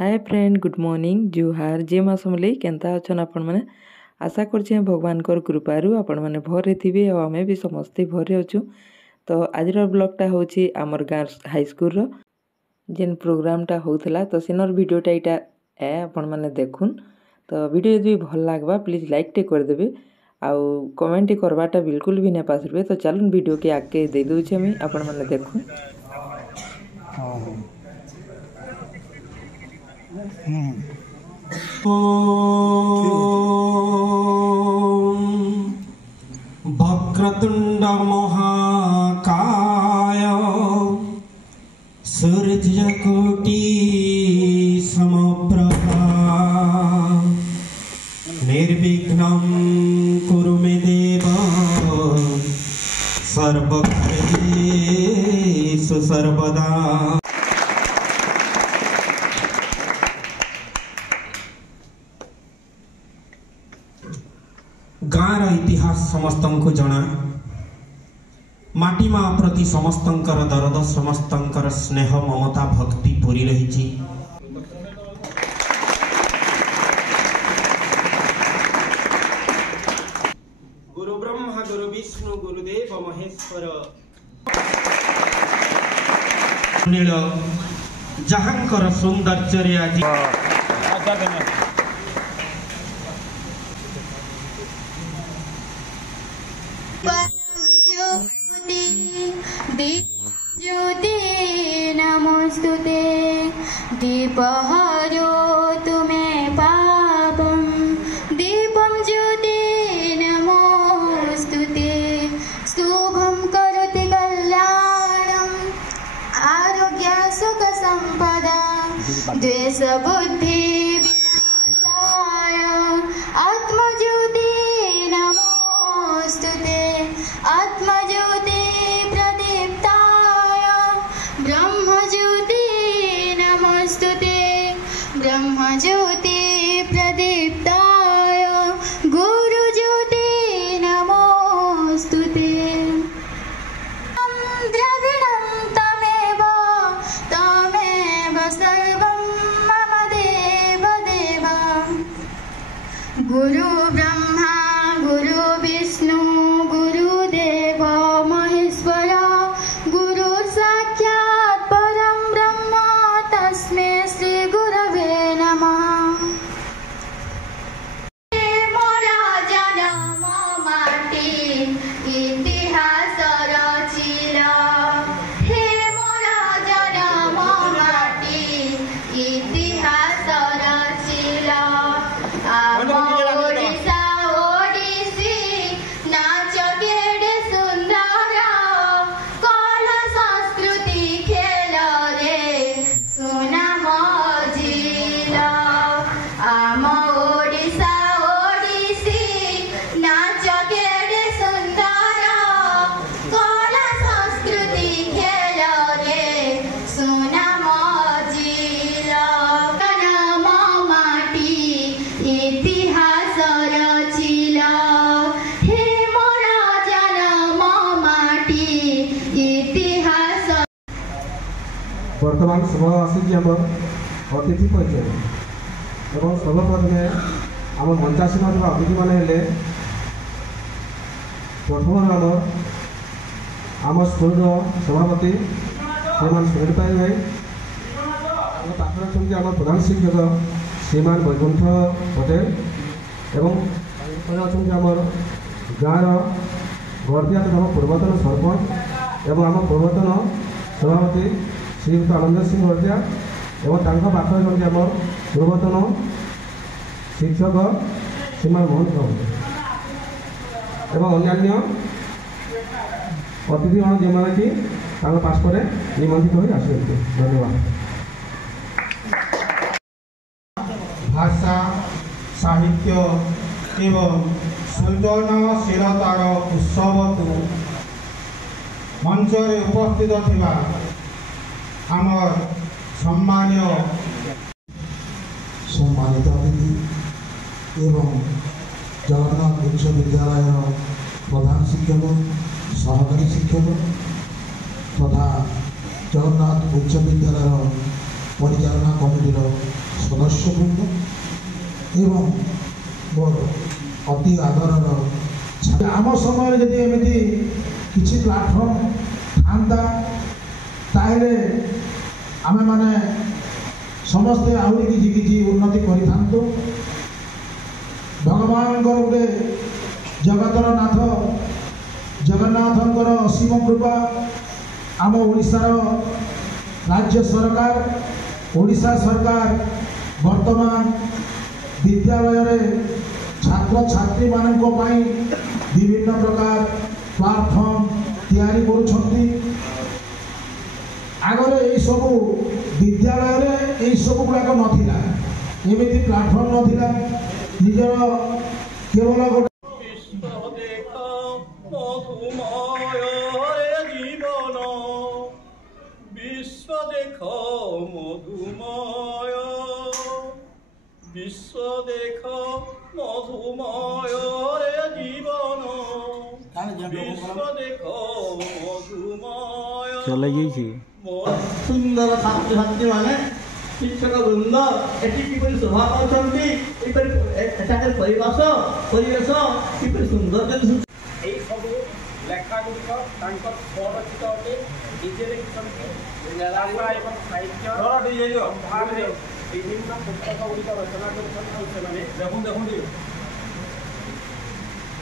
हाय friend, good morning, जुहार। जे माँ समले केन्ता अच्छन आपण मैंने आशा करछे भगवान कृपारू आपण मैंने भरे थे और आमे भी समस्ते भरे अच्छु। तो आज ब्लॉगटा हूँ आमर गाँ हाईस्कूल जेन प्रोग्रामटा होता तो सेनर वीडियोटा यहाँ है आपण मैंने देखुन। तो वीडियो यदि भल लगवा प्लीज लाइक टे करदेवे आउ कमेंट करवाटा बिल्कुल भी नहीं पासबे। तो चलून वीडियो के आगे दे दूचे मुई आपण मैंने देखुन। वक्रतुंड महाकाय सूर्यकोटि समप्रभा निर्विघ्नं कुरु मे देव सर्वकार्येषु सर्वदा। गाँर इतिहास समस्त को जना। माटी माँ प्रति समस्तंकर दरद समस्तंकर स्नेह ममता भक्ति पूरी रही। गुरु ब्रह्मा गुरु विष्णु गुरुदेव महेश्वर नील जहांकर सौंदर्य आज ज्योति नमोस्तुते दीपहरो तुम्हें पापम दीपम ज्योति नमोस्तुते शुभम करोति कल्याणम आरोग्य सुख संपदा द्वेष बुद्धि विनाशाय आत्मज्योति नमोस्तुते आत्मज्योति ब्रह्मज्योति प्रदीप्ताय गुरुज्योति नमोस्तुते। द्रविणं तमेव सर्वं मम देव देव गुरु ब्रह्मा गुरु विष्णु गुरुदेव महेश्वर गुरु साक्षात् परं ब्रह्म तस्मै श्री गुरवे नमः। मोरा जन्म माटी इतिहास रचिला हे मोरा जन्म माटी इतिहास रचिला आम ओडिशा ओडिसी नाच केडे सुंदर कल संस्कृति खेल रे सोना मजिला आम ओडिशा ओडिसी नाच केडे सुंदर कल संस्कृति खेल रे सोना मजिला जन्म माटी इतिहास रचिला हे मोरा जन्म माटी इतिहास। वर्तमान समय आसिक अतिथि परिचय एवं सर्वप्रथम आम मंचासीन अतिथि मैंने प्रथम नाम आम स्कूल सभापति श्रीमान सुनील पाई भाई पाखे अच्छा आम प्रधान शिक्षक श्रीमान वैकुंठ पटेल एवं अच्छा आम गाँव गढ़दिया तथा पूर्वतन सरपंच एवं आम पूर्वतन सभापति श्रीयुक्त आनंद सिंह गढ़दिया एवं पाखे आम पूर्वतन शिक्षक श्रीमान मोहन साहू एवं अन्य अतिथिगण जो मैंने कि पार्श्वर निमंत्रित हो आस। धन्यवाद। भाषा साहित्य एवं सृजनशीलतार उत्सव को मंच उपस्थित थिबा आमर सम्मानित अतिथि एवं जगन्नाथ उच्च विद्यालय प्रधान शिक्षक सहकारी शिक्षक तथा जगन्नाथ उच्च विद्यालय परिचालना कमिटीर सदस्यवृंद एवं मोर अति आदरर आम समय जदि एमती किसी प्लाटफर्म था ताहले आमे माने समस्ते आहरी किसी उन्नति करिथांतु भगवान गोटे जगतर नाथ जगन्नाथंकर असीम कृपा आम ओडिशार राज्य सरकार ओडिशा सरकार वर्तमान विद्यालय रे छात्र छात्री मानक पई विभिन्न प्रकार प्लाटफर्म तैयारी करुछंती आगरे ए सब विद्यालय रे ए सब गुड़ाक नथिला एमिति प्लाटफर्म नथिला निजर केवल गोटे विश्व देख मधुमय विश्व देख मधुमय रे जीवन विश्व देख मधुमय सुंदर छात्र छात्री माने शिक्षक वृंद एटी किपरि शोभा पाउछंती एटाके परिवेश किपरि सुंदर एई सब लेखा गुड़िक स्वरचित अटे निजे लिखिछंती भाषा एवं साहित्य भावे विभिन्न पुस्तक गुड़िक रचना करछंती देखुन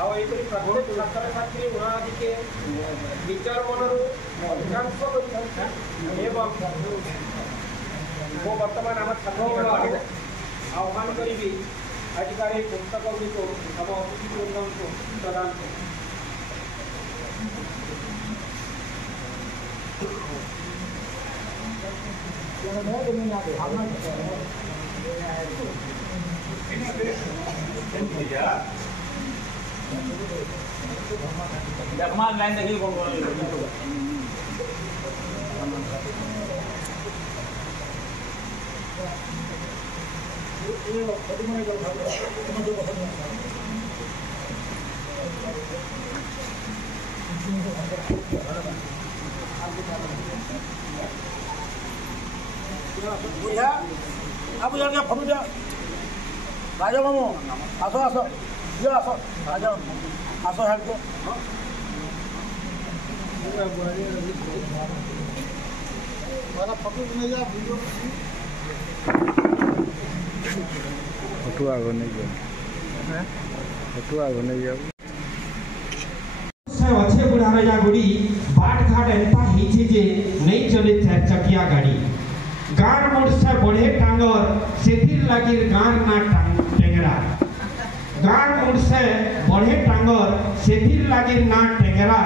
आउ एपरि प्रत्येक छात्र छात्री उहाँदिके विचार मनरु अधिकांश एवं वो वर्तमान आम छात्र आह्वान करी आजिकार पुस्तक गुड़िक आम अतिथिवृंद को प्रदान कर लाइन देखिए कौन बुढ़िया आप जरा फोटो दिया राजा मामू आसो आसो ये आसो राजा आसो हेल्प को फोटो नहीं जा वीडियो फोटो आगो नहीं जा फोटो आगो नहीं जा से अच्छे बुढ़ा या गुड़ी बाट घाट एंता हिची जे नहीं चले चार चकिया गाड़ी गार मोड़ से बढ़े टांगर सेथिर लागिर गार ना टेंगरा गार मोड़ से बढ़े टांगर सेथिर लागिर ना टेंगरा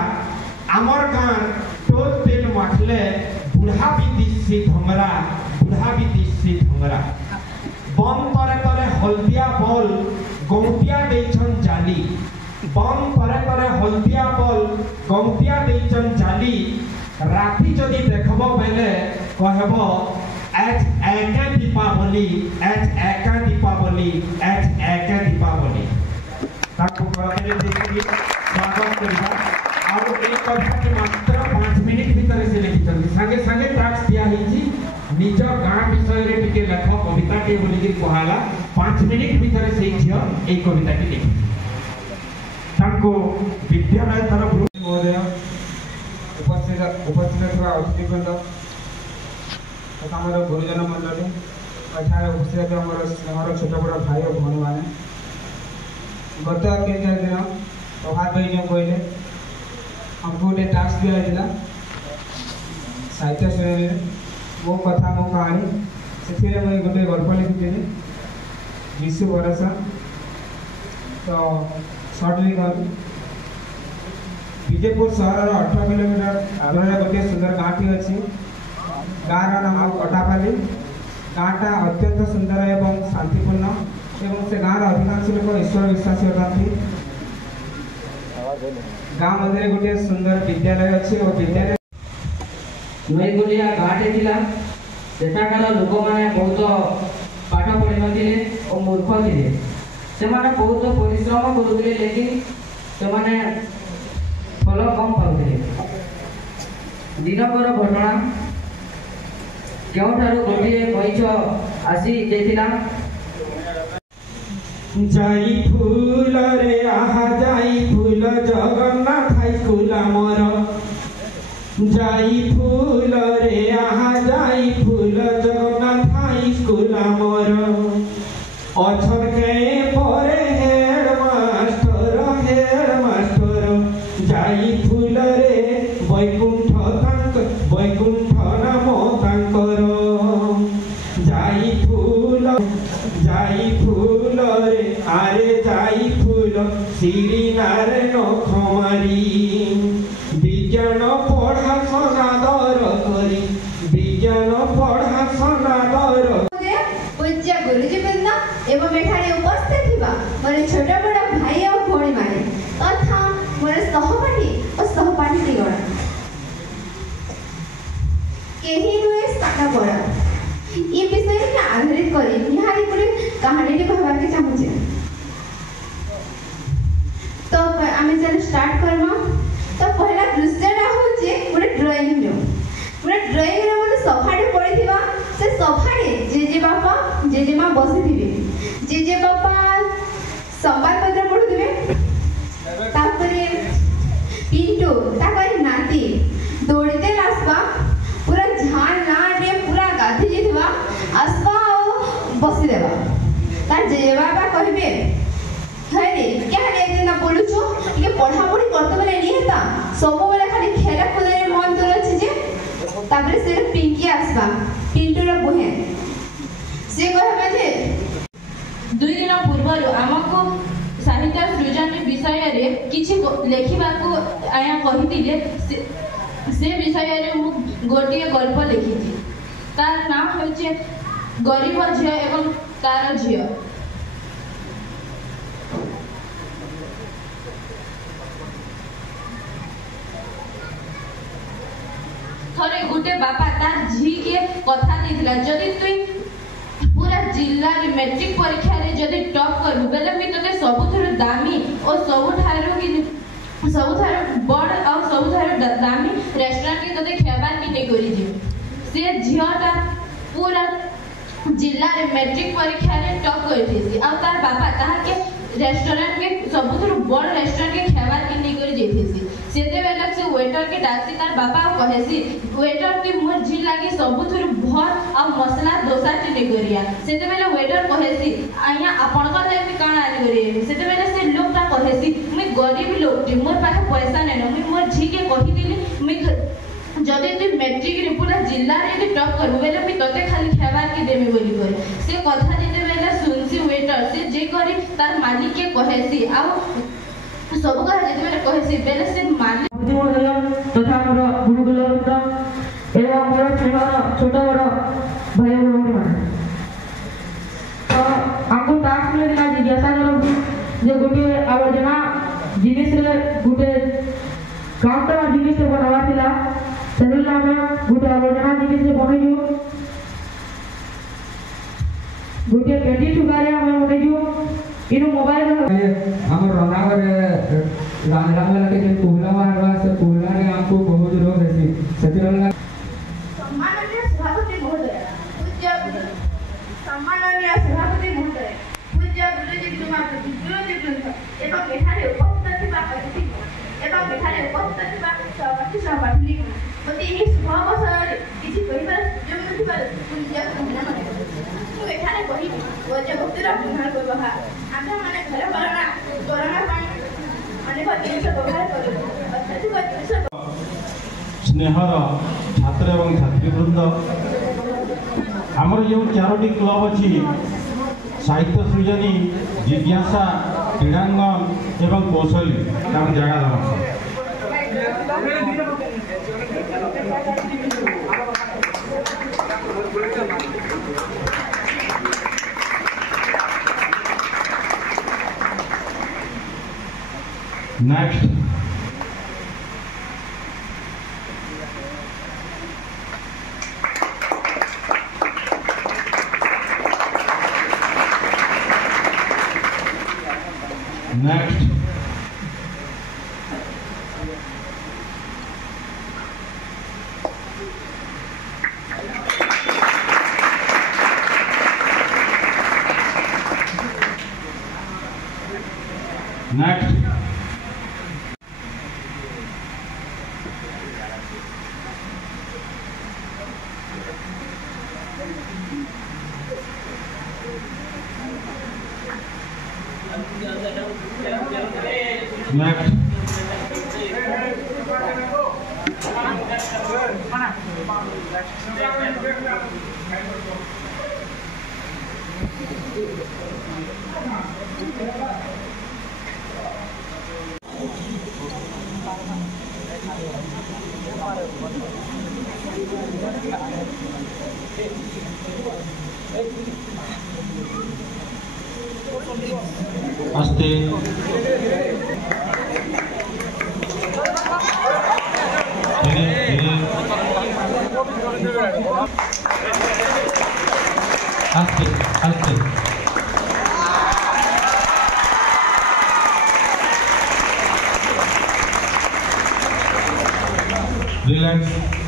आमर गार टोल तेल माखले बुढ़ा भी दिसी धमरा बम तरे तरे हल्दिया बल गौतिया देछन जाली बम तरे तरे हल्दिया बल गौतिया देछन जाली राति जदि देखबो बेले कहबो एच एका दीपावली ताको करते देखि स्वागत करिबा और एक कथा के मात्र 5 मिनिट भीतर से लिखि संगे संगे टास्क दिया हिची निज गाँ विषय रे टिके लेख कविता के बोली के कहाला 5 मिनिट भीतर से झियो ए कविता के लिखि ताको विद्यालय तरफ महोदय उपस्थित अतिथिवृंद तथा आम गुरुजन मंडली एठार उपस्थित आम स्नेहर छोट बड़ भाई और भौणी मैंने गत 3-4 दिन प्रभात भाई जो कहले हमको गोटे टास्क दिया साहित्य श्रेणी मो कथा मो कहानी से मुझे गोटे गल्प लिखी विशु भरोसा तो सर्टली कहूँ विजयपुर सहर 18 किलोमीटर दूर गोटे सुंदर गाँटी अच्छी गाँव नाम कटापाली गाँटा अत्यंत सुंदर एवं शांतिपूर्ण एवं से गाँव अधिकांश लोक ईश्वर विश्वासी होती गाँव मध्य गोटे सुंदर विद्यालय अच्छी और विद्यालय नई गुलिया गाँटे थिला सेठाकार लोक मैंने बहुत पाठ पढ़ी नथिले और मूर्ख थिले से माने बहुत परिश्रम करुले लेकिन से माने फल कम पाउले दिनकर घटना କେଉଁଠାରୁ ଗୋଟିଏ କଇଁଛ ଆସି ଯାଇଥିଲା। ଯାଇ ଫୁଲରେ ଆହା ଯାଇ ଫୁଲ ଜଗନ୍ନାଥ ହାଇସ୍କୁଲ ଆମର। ଯାଇ ଫୁଲରେ ଆହା ଯାଇ ଫୁଲ ଜଗନ୍ନାଥ ହାଇସ୍କୁଲ ଆମର। ଅଛନ୍ କେ ପରେ ହେଡ ମାଷ୍ଟର ଯାଇ ଫୁଲରେ ବୈକୁଣ୍ଠ ନାମ ତାଙ୍କର। ଯାଇ ଫୁଲରେ ଆରେ ଯାଇ ଫୁଲ ଶ୍ରୀ ନାରାୟଣ ଖମାରି। ବିଜ୍ଞାନ ପଢ଼ା ସନାଦର କରି ବିଜ୍ଞାନ ପଢ଼ା ସନାଦର। ପୂଜ୍ୟ ଗୁରୁଜୀବୃନ୍ଦ ଏବଂ ଏଠାରେ ଉପସ୍ଥିତ ଥିବା ମୋର ଛୋଟ ବଡ଼ ଭାଇ ଓ ଭଉଣୀମାନେ ତଥା ମୋର ସହପାଠୀ ଓ ସହପାଠୀଗଣ, କେହି ନୁହେଁ ସାନ ବଡ଼ ଏ ବିଷୟରେ ଆଧାରିତ କରି ନିହାତି ଗୋଟେ କାହାଣୀଟି କହିବାକୁ ଚାହୁଁଛେ। ତ ଆମେ ଚାଲ ଷ୍ଟାର୍ଟ କରମା। ତ ପहला ଦୃଶ୍ୟଟା ହଉଛି ଗୋଟେ ଡ୍ରଇଂ ରୁମ୍। ଗୋଟେ ଡ୍ରଇଂ ରୁମ୍ ଗୋଟେ ସୋଫାଟେ ପଡ଼ିଥିବା, ସେ ସୋଫାରେ ଜେଜେ ବାପା ଜେଜେମା ବସିଥିବେ। ଜେଜେ ବାପା ସମ୍ବାଦପତ୍ର ପଢ଼ୁଥିବେ, ତାପରେ ପିଣ୍ଟୁ ତାଙ୍କର ନାତି ଦୌଡ଼ିତେ ଆସବା, ପୁରା ଝାଣ ନାଁରେ ପୁରା ଗାଧି ଯାଇଥିବା ଆସବା ଆଉ ବସିଦେବା। ତାର ଜେଜେ ବାପା କହିବେ, ହଇରେ କେହାନି ଏଦିନ ପଢ଼ୁଛୁ, ଟିକେ ପଢ଼ାପଢ଼ି କରତେ ବେଲେ ନି ହେତା, ସବୁବେଳେ ଖାଲି ଖେଳ କୁଦରେ ମନ ତୋର ଅଛି ଯେ। ତାପରେ ସେ ପିଙ୍କି ଆସବା, ପିଣ୍ଟୁର ବୁହେଁ, ସେ କହିବା ଯେ 2 ଦିନ ପୂର୍ବରୁ ଆମକୁ ସାହିତ୍ୟ ସୃଜନୀ ବିଷୟରେ କିଛି ଲେଖିବାକୁ ଆଜ୍ଞା କହିଥିଲେ। ସେ ବିଷୟରେ ମୁଁ ଗୋଟିଏ ଗଳ୍ପ ଲେଖିଛି। ତାର ନାଁ ହେଉଛି ଗରିବ ଝିଅ ଏବଂ ତାର ଝିଅ। ଥରେ ଗୋଟେ ବାପା ତାର ଝିକେ କଥା ଦେଇଥିଲା, ଯଦି ତୁଇ ପୁରା ଜିଲ୍ଲାରେ ମେଟ୍ରିକ ପରୀକ୍ଷାରେ ଯଦି ଟପ୍ କରିବୁ ବେଲେ ମୁଇଁ ତତେ ସବୁଠାରୁ ଦାମୀ ଓ ସବୁଠାରୁ ବଡ଼ ଆଉ ସବୁଠାରୁ ଦାମୀ ରେଷ୍ଟୁରାଣ୍ଟକେ ତତେ ଖେବାର କି ନେଇକରି ଯିବି। ସେ ଝିଅଟା ପୁରା ଜିଲ୍ଲାରେ ମେଟ୍ରିକ ପରୀକ୍ଷାରେ ଟପ୍ କରିଥିସି ଆଉ ତାର ବାପା ତାହାକେ ରେଷ୍ଟୁରାଣ୍ଟକେ ସବୁଠାରୁ ବଡ଼ ରେଷ୍ଟୁରାଣ୍ଟକେ ଖେବାର କି ନେଇକରି ଯାଇଥିସି। ସେତେବେଳେ ସେ ୱେଟରକେ ଡାକି ତାର ବାପା କହେସି, ୱେଟର ତୁଇ ମୋର ଝି ଲାଗି ସବୁଠାରୁ ଭଲ୍ ଆଉ ମସଲା ଦୋସାଟେ ନେଇକରିଆ। ସେତେବେଳେ ୱେଟର କହେସି, ଆଜ୍ଞା ଆପଣଙ୍କର ଲାଗି କାଣା ଆନିକରି। ସେତେବେଳେ ସେ ଲୋକଟା କହେସି, ମୁଇଁ ଗରିବ ଲୋକଟି, ମୋର ପାଖେ ପଇସା ନାଇଁନ, ମୁଇଁ ମୋର ଝିକେ କହିଥିଲି ମୁଇଁ ଯଦି ତୁଇ ମେଟ୍ରିକରେ ପୁରା ଜିଲ୍ଲାରେ ଯଦି ଟପ୍ କରିବୁ ବେଲେ ମୁଇଁ ତତେ ଖାଲି ଖେବାରକେ ଦେମି ବୋଲି କରି। ସେ କଥା ଯେତେବେଳେ ଶୁଣସି ୱେଟର, ସେ ଯେ କରି ତାର ମାଲିକକେ କହେସି ଆଉ ସବୁ କଥା ଯେତେବେଳେ କହେସି ବେଲେ ସେ ମାଲିକ ତଥା ମୋର ଗୁରୁକୁଳ ଏବଂ ମୋର ଛୋଟ ବଡ଼ ଭାଇ ଭଉଣୀମାନେ, ତ ଆମକୁ ଟାସ୍କ ମିଳିଥିଲା ଜିଜ୍ଞାସା ତରଫରୁ ଯେ ଗୋଟିଏ ଆବର୍ଜନା ଜିନିଷରେ ଗୋଟେ କାଉଣ୍ଟର ଜିନିଷଟେ ବନାବାର ଥିଲା। ସେତେବେଳେ ଆମେ ଗୋଟେ ଆବର୍ଜନା ଜିନିଷରେ ବନେଇଛୁ, ଗୋଟିଏ ପେଟି ଠୁକାରେ ଆମେ ବନେଇଛୁ। ଇନୁ ମୋବାଇଲ ଆମର ରନ୍ଧାଘରେ ରାନ୍ଧିଲା ବେଲେ ଯେ କୁହଲା ବାହାରବା, ସେ କୁହଲାରେ ଆମକୁ ବହୁତ ରୋଗ ହେସି। ସେଥିରଲା ସମ୍ମାନନୀୟ ସଭାପତି ମହୋଦୟ, ସମ୍ମାନନୀୟ ସଭାପତି ମହୋଦୟ, ପୂଜ୍ୟ ଗୁରୁଜୀବୃନ୍ଦ ଏବଂ ଏଠାରେ ଉପସ୍ଥିତ ଥିବା ଅତିଥି ଏବଂ ଏଠାରେ ଉପସ୍ଥିତ ଥିବା ସହପାଠୀ ମୋତେ ଏହି ଶୁଭ ଅବସରରେ କିଛି କହିବାର ସୁଯୋଗ ନଥିବାରୁ ପୂଜ୍ୟ ଧନ୍ୟବାଦ। ମୁଁ ଏଠାରେ କହିବି ବର୍ଜ୍ୟବସ୍ତୁର ପୁନଃ ବ୍ୟବହାର। ଆମ୍ଭେମାନେ ଘର କରୋନା ପାଇଁ ଅନେକ ଜିନିଷ ବ୍ୟବହାର କରୁ, ଅତ୍ୟଧିକ ଜିନିଷ। ସ୍ନେହର ଛାତ୍ର ଏବଂ ଛାତ୍ରୀବୃନ୍ଦ, ଆମର ଯେଉଁ 4ଟି କ୍ଲବ ଅଛି, ସାହିତ୍ୟ ସୃଜନୀ, ଜିଜ୍ଞାସା, କ୍ରୀଡ଼ାଙ୍ଗନ ଏବଂ କୌଶଳୀ, ତାର ଜାଗା ଦେବା। Next. Next. नेक्स्ट नेक्स्ट आस्ते आस्ते आस्ते रिलैक्स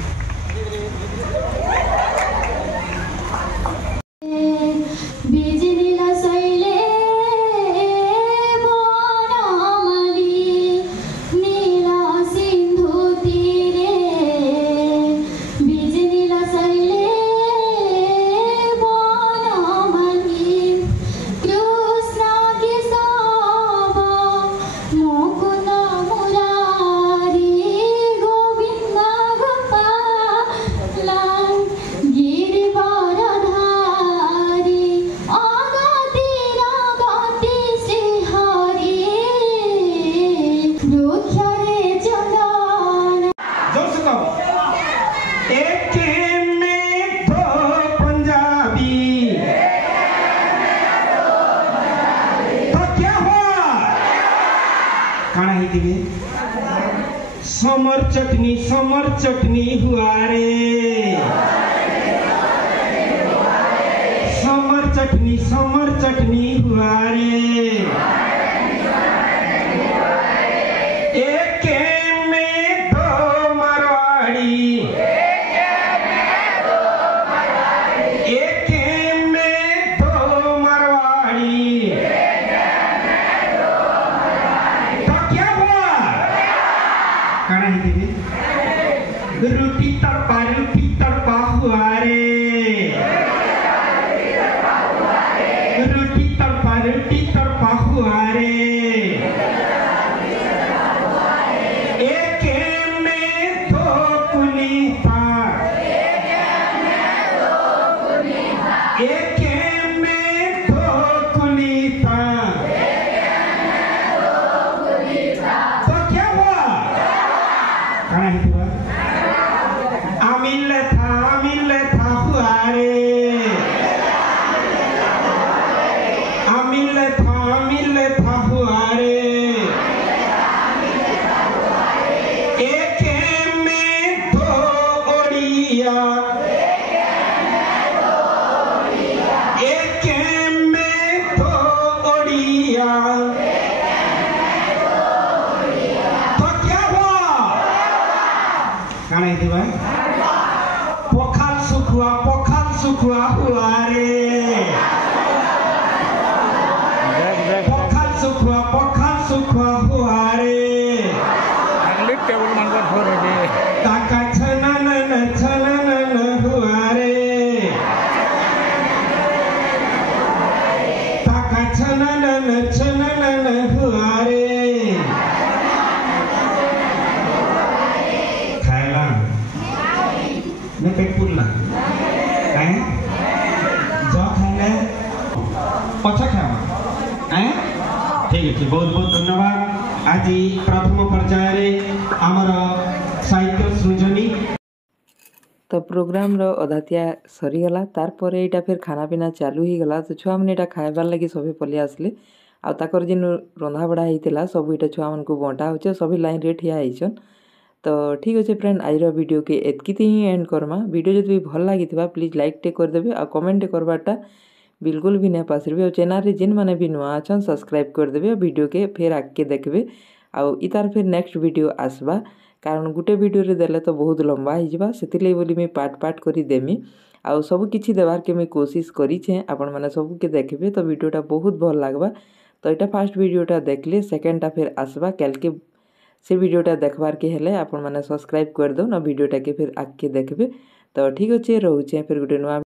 समर चटनी हुआ रे समर चटनी हुआ रे एक में दो मरवाड़ी एक में दो मरवाड़ी तो क्या हुआ कहना ही देवी रोटी तड़पा हुआ रे रोटी तड़पा हुआ रे एक में दो कुलीता एक में दो कुलीता तो क्या हुआ कहना ही हुआ अमिल था हुआ रे अमिल था हुआ रे एक में दो ओड़िया एक में दो ओड़िया तो क्या हुआ कहना ही हुआ पखाल सुखुआ हुआ रे पखाल सुखुआ हुआ रे ताका छनन हुआ रे ताका छनन हुआ रे खायला मैं पेट पुरला अच्छा खावा ठीक है बहुत बहुत धन्यवाद आज प्रथम पर्यायर आमर साहित्य सृजनी तो प्रोग्राम रो अधातिया सरीगला तार पर एटा फिर खाना पीना चालू ही गला तो छुआ मैंने खाइबार लगी सभी पलि आसले आ ताकर जिन रंधा बड़ा होता सब इटा छुआ मन को बंटा हो सभी लाइन रे ठिया होचन तो ठीक अच्छे फ्रेंड आज वीडियो के एतकी ही एंड करमा वीडियो जब भल लगी प्लीज लाइक टे करदेवे आ कमेंट करवाटा बिल्कुल भी नहीं पासरबे और चैनल रे जिन माने भी नुआ अछन सब्सक्राइब करदेवे वीडियो के फिर आगे देखबे आउ इतार फिर नेक्स्ट वीडियो आसबा कारण गुटे वीडियो रे देले तो बहुत लंबा हो जावा सेतिले बोली मैं पार्ट करी देमी आउ सब किछि देवार के मैं कोशिश करी छे आपण माने सब के देखबे तो वीडियोटा बहुत भल लागबा तो यहाँ फास्ट वीडियोटा देखले सेकेंडटा फिर आसवा कल के से वीडियोटा देखबार के हेले आपण मैंने सब्सक्राइब कर दो ना वीडियोटा के फिर आगे देखबे। तो ठीक अच्छे रोचे फिर गोटे नुआ